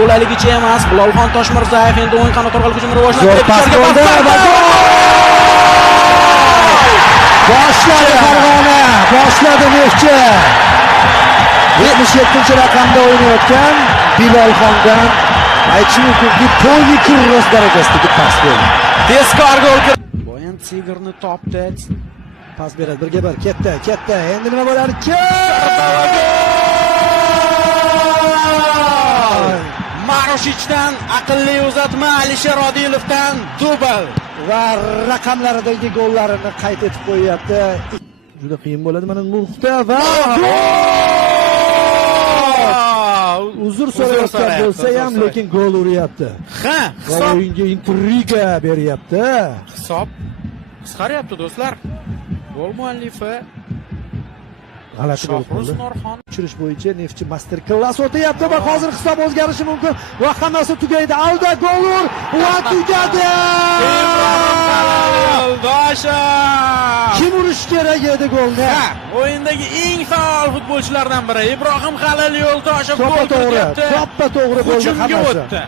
to'laligicha emas. Bilolxon Toshmirzayev endi o'ng qanot orqali hujumni rivojlantirib, Zo'r pas bo'ldi. Boshladi Farg'ona, boshladi Neftchi. 77-raqamda o'ynayotgan Bilolxondan aytish mumkinki, to'yni kurros darajasidagi pas bo'ldi. Tezkor gol kirdi. Boyan Tigirni topdi. Pas beradi, birga bir, ketdi. Endi nima bo'larkan? Marushichdan aqlli uzatma, Alisher Odilovdan dubl Va raqamlaridagi gollarini qayd etib qo'yapti. Juda qiyin bo'ladi mana Nurxda va uzr so'rayotgan bo'lsa ham, lekin gol uryapti. Ha, Hisob o'yinga intriga beryapti. Hisob qisqaryapti do'stlar. Gol muallifi G'alati bo'lib Shohruz qoldi. Nurxon Tushirish bo'yicha Neftchi master klass o'tyapti va hozir hisob o'zgarishi mumkin va hammasi tugaydi. Alda gol ur va tugadi. Dasha! Kim urish kerak edi golni? O'yindagi eng faol futbolchilardan biri Ibrohim Halil Yo'ldoshev gol To'g'ri, kiritdi. to'g'ri bo'ldi Hujumga hammasi. o'tdi.